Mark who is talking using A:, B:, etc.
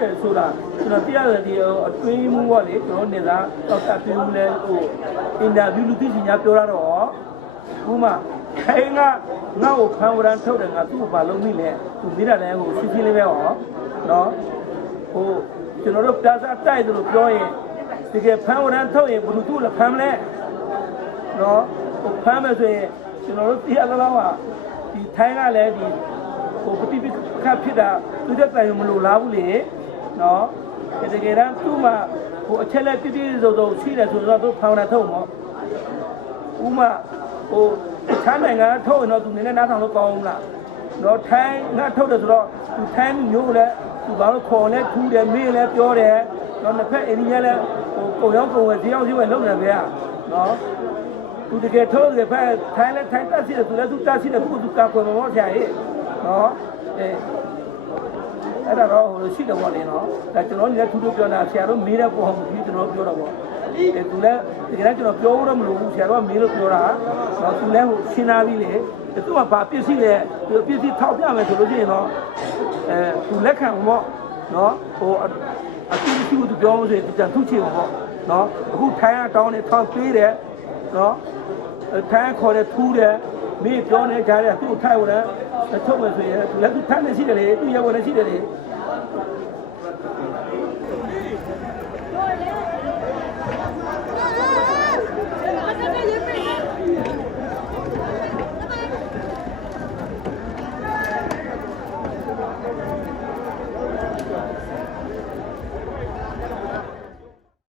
A: ကျွန်တော်ပြရတယ်ဒီအတွင်းမှုပေါ့လေကျွန်တော်နေသားတော့တက်ပြမှုလဲဟိုအင်တာဗျူးလူသိစီညာပြောရတော့ဥမာခိုင်းကငါ့ကိုဖန်ဝရန်ထုတ်တယ်ငါသူ့ကိုဘာလုပ်မိလဲသူမိတာလည်းဟိုစီစီလေးပဲဟောနော်ဟိုကျွန်တော်တို့ပြဿနာတိုက်တယ်လို့ပြောရင်ဒီကဖန်ဝရန်ထုတ်ရင်ဘယ်သူ့လည်းဖန်မလဲနော်ဟိုဖမ်းမယ်ဆိုရင်ကျွန်တော်တို့တရားသလားကဒီထိုင်းကလည်းဒီဟိုပฏิပိခတ်ဖြစ်တာသူတဲ့တိုင်မလို့လားဘူးလေ နော်တကယ်တမ်းသူ့မှာဟိုအချက်လက်ပြည့်ပြည့်စုံစုံရှိတယ်ဆိုတော့သူဖောင်တာထုတ်မှာဥမာဟိုထိုင်းနိုင်ငံထုတ်ရင်တော့သူနည်းနည်းနားထောင်လို့ကောင်းလားတော့ထိုင်းငါထုတ်တယ်ဆိုတော့သူထိုင်းမျိုးလည်းသူဘာလို့ခေါ်လဲထူးတယ်မေးလဲပြောတယ်တော့တစ်ဖက်အိန္ဒိယလည်းဟိုကုံရောက်ကုံဝယ်ဈေးရောက်ဈေးဝယ်လုပ်နေကြနော်သူတကယ်ထိုးတယ်ဖက်ထိုင်းလဲထိုင်းတက်စီတယ်သူလည်းသူတက်စီတယ်သူကသူကကွယ်မှာပေါ့ဆရာကြီးနော်အဲ အဲ့ဒါတော့ဟိုရှိတယ်ပေါ့လေနော်ဒါကျွန်တော်လည်းသူတို့ပြောတာဆရာတို့မေးတဲ့ပုံဟောပြီးကျွန်တော်ပြောတော့ပေါ့အဲသူလည်းတကယ်ကျွန်တော်ပြောလို့မလို့ဘူးဆရာတို့ကမေးလို့ပြောတာနော်သူလည်းဟိုရှင်းသားပြီးလေသူကဘာပစ္စည်းလဲသူပစ္စည်းထောက်ပြမယ်ဆိုလို့ရှိရင်တော့အဲသူလက်ခံပေါ့နော်ဟိုအတူတူသူပြောလို့ဆိုရင်သူတန်ထုချင်ပေါ့နော်အခုထိုင်းကတောင်းနေထောက်ပေးတယ်နော်ထိုင်းခေါ်တဲ့ထူးတယ် မင်းပြောနေကြတယ်သူ့ထိုက်ဝင်တယ်ထုတ်မယ်ဆိုရင်လက်သူထိုက်နေရှိတယ်လေသူ့ရဲဝင်နေရှိတယ်လေ